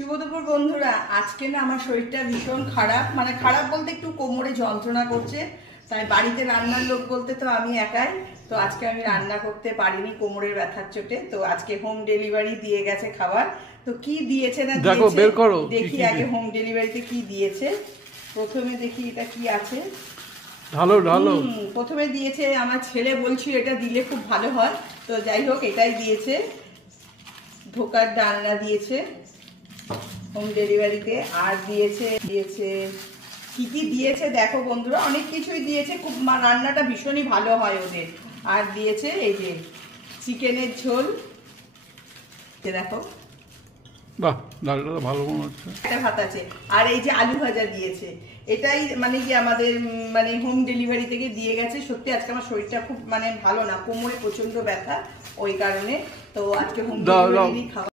শুভ দুপুর বন্ধুরা। আজকে না আমার শরীরটা ভীষণ খারাপ, মানে খারাপ বলতে একটু কোমরে যন্ত্রণা করছে। তাই বাড়িতে রান্নার লোক বলতে তো আমি একাই, তো আজকে আমি রান্না করতে পারিনি কোমরের ব্যথার চোটে। তো আজকে হোম ডেলিভারি দিয়ে গেছে খাবার। তো কি দিয়েছে না দিয়েছে দেখি আগে হোম ডেলিভারিতে কি দিয়েছে। প্রথমে দেখি এটা কি আছে। ঢালো ঢালো। প্রথমে দিয়েছে, আমার ছেলে বলছিল এটা দিলে খুব ভালো হয়, তো যাই হোক এটাই দিয়েছে। ধোকার ডালনা দিয়েছে হোম ডেলিভারিতে। আর দিয়েছে কি কি দিয়েছে দেখো বন্ধুরা, অনেক কিছুই দিয়েছে। খুব রান্নাটা ভীষণই ভালো হয় ওদের। আর দিয়েছে এই যে চিকেনের ঝোল, দেখো বাহ, ডালটা ভালো মনে হচ্ছে। একটা ভাত আছে, আর এই যে আলু ভাজা দিয়েছে। এটাই মানে কি আমাদের মানে হোম ডেলিভারি থেকে দিয়ে গেছে। সত্যি আজকে আমার শরীরটা খুব মানে ভালো না, কোমরে প্রচন্ড ব্যথা, ওই কারণে তো আজকে হোম ডেলিভারি খাওয়া